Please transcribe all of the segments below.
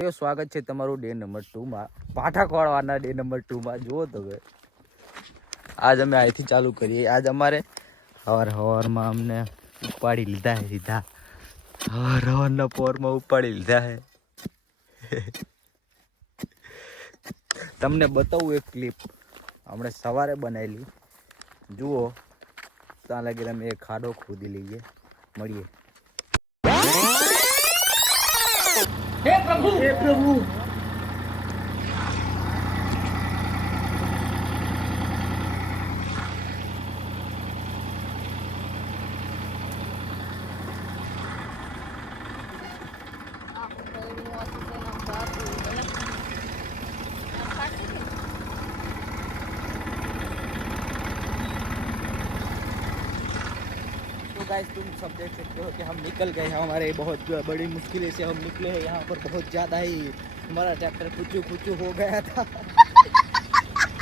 સ્વાગત છે તમારું ડે નંબર 2 માં પાઠા ખોળવાના ડે નંબર 2 માં જુઓ તમે આજ અમે અહીંથી ચાલુ કરીએ આજ અમારે હવારમાં અમને ઉપાડી લીધા હે સીધા હવારના પોરમાં ઉપાડી લીધા હે તમને બતાવું એક ક્લિપ આપણે સવારે બનાવેલી જુઓ ત્યાં લાગી અમે એક ખાડો ખોદી લઈએ મળીએ हे प्रभु तो गाइस तुम सब देख सकते हो कि हम निकल गए हैं हमारे बहुत बड़ी मुश्किल से हम निकले हैं यहाँ पर बहुत ज़्यादा ही हमारा ट्रैक्टर कुचू हो गया था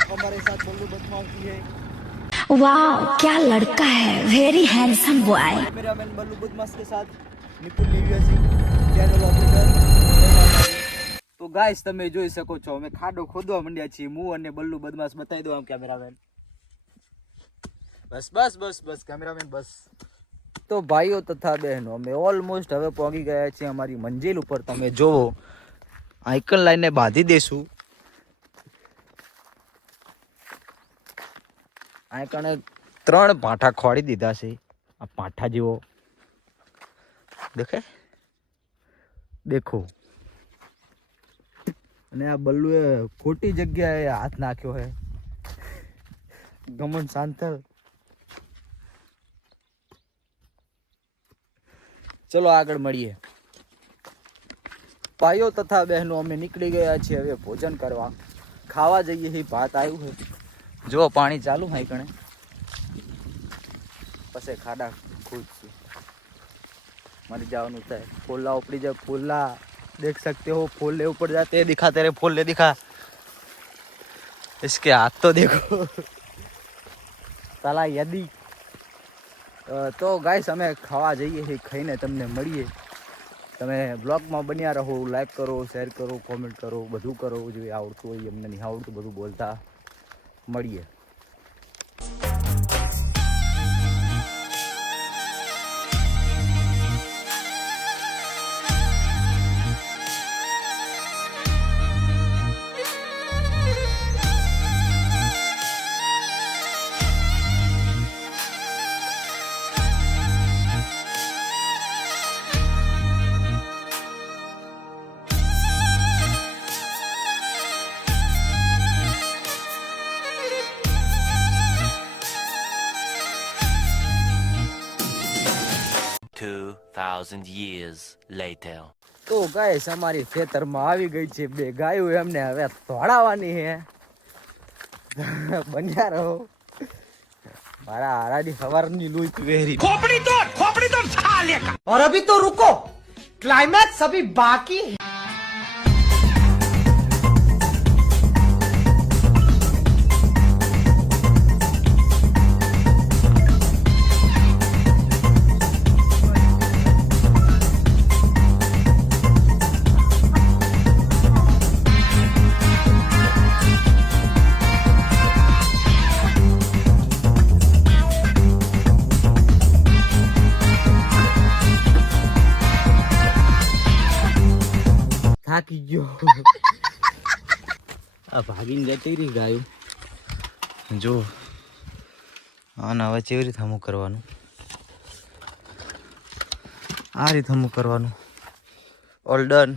हमारे साथ बल्लू बदमाशी है वाह क्या लड़का है वेरी हैंडसम बॉय मेरा मैन बल्लू बदमाश के साथ निपुल लिवियासी चैनल ऑपरेटर तो गाइस તમે જોઈ શકો છો અમે ખાડો ખોદવા માંડ્યા છીએ હું અને બલ્લુ બદમાશ બતાવી દો આમ કેમેરામેન બસ કેમેરામેન બસ तो भाइयों तथा बहनों અમે ઓલમોસ્ટ હવે પહોંચી ગયા છીએ અમારી મંજિલ ઉપર તમે જોવો આઇકન લાઈને બાંધી દેશું આઇકને 3 પાઠા ખોડી દીધા છે આ પાઠા જેવો દેખે દેખો અને આ બલ્લુએ ખોટી જગ્યાએ હાથ નાખ્યો હે ગમન શાંતલ चलो आगे મળીએ ભાઈઓ તથા બહેનો અમે નીકળી ગયા છીએ હવે ભોજન કરવા ખાવા જઈએ હી ભાત આવ્યું છે જો પાણી ચાલુ છે કણે પછી ખાડા ખુદ मर जाओ है फूला ऊपरी जब फूला देख सकते हो फूले ऊपर जाते हैं दिखा तेरे फूले दिखा इसके हाथ तो देखो साला यदि तो गाइस અમે ખાવા જઈએ છીએ ખાઈને તમને મળીએ તમે બ્લોગમાં બન્યા રહો લાઈક કરો શેર કરો કોમેન્ટ કરો બધું કરો જો આવડતું હોય એમને નહીં આવડતું બધું બોલતા મળીએ years later તો ગાઈસ અમારી ખેતરમાં આવી ગઈ છે બે ગાયો એમને હવે તોડાવવાની છે બન્યા રહો મારા હારાની સવારની લૂઈ વેરી खोपड़ी तोड़ साले का और अभी तो रुको क्लाइमैक्स अभी बाकी है થાકી ગયો આ ભાગીને જતી રહી ગાયો જો આને હવે કેવી રીતે હમું કરવાનું આ રીતે હમું કરવાનું ઓલ ડન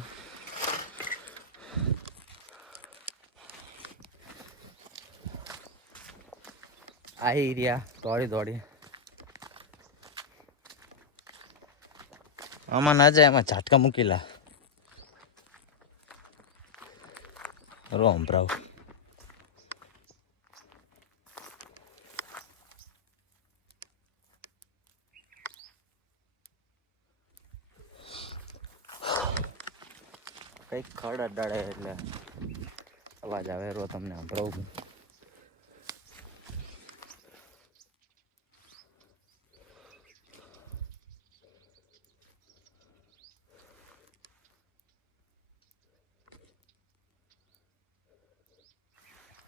આવી રહ્યા દોડી આમાં ના જાય એમાં ઝાટકા મૂકેલા રોમ બ્રાવ કઈક ખડ અડાડે એટલે અવાજ આવે રો તમને સંભળાવું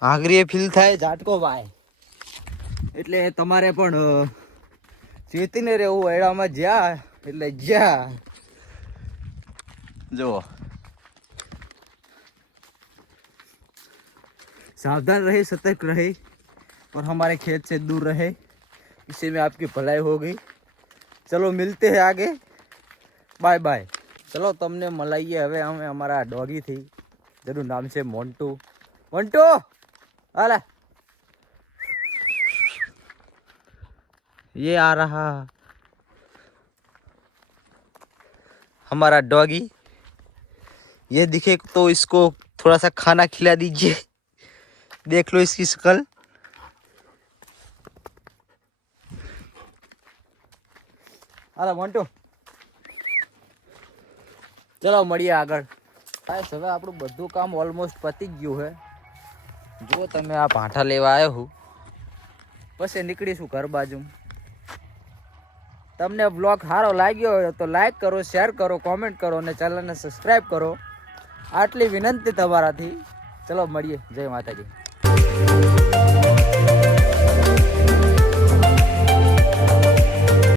આંગળીએ ફીલ થાય ઝાટકો ભાઈ. એટલે તમારે પણ ચેતીને રહેવું. એડામાં જ્યાં એટલે જ્યાં જુઓ. सावधान रहे, सतर्क रहे और हमारे खेत से दूर रहे. इससे में आपकी भलाई होगी. चलो मिलते हैं आगे. Bye bye. चलो તમને મળાઈએ હવે અમે અમારા ડોગી થી, જેનું નામ છે મોન્ટુ. મોન્ટુ આલા, ये आ रहा हमारा डॉगी. ये दिखे तो इसको थोड़ा सा खाना खिला दीजिए. देख लो इसकी शक्ल. अरे मोन्टू चलो મળીએ આગળ. ગાઈસ હવે આપણું બધું કામ ઓલમોસ્ટ પતી ગયું છે. જો તમે આ પાઠા લેવા આવ્યો હું, પછી નીકળીશું ઘર બાજુ. તમને બ્લોગ સારો લાગ્યો હોય તો લાઈક કરો, શેર કરો, કોમેન્ટ કરો અને ચેનલને સબસ્ક્રાઈબ કરો. આટલી વિનંતી તમારાથી. ચલો મળીએ. જય માતાજી.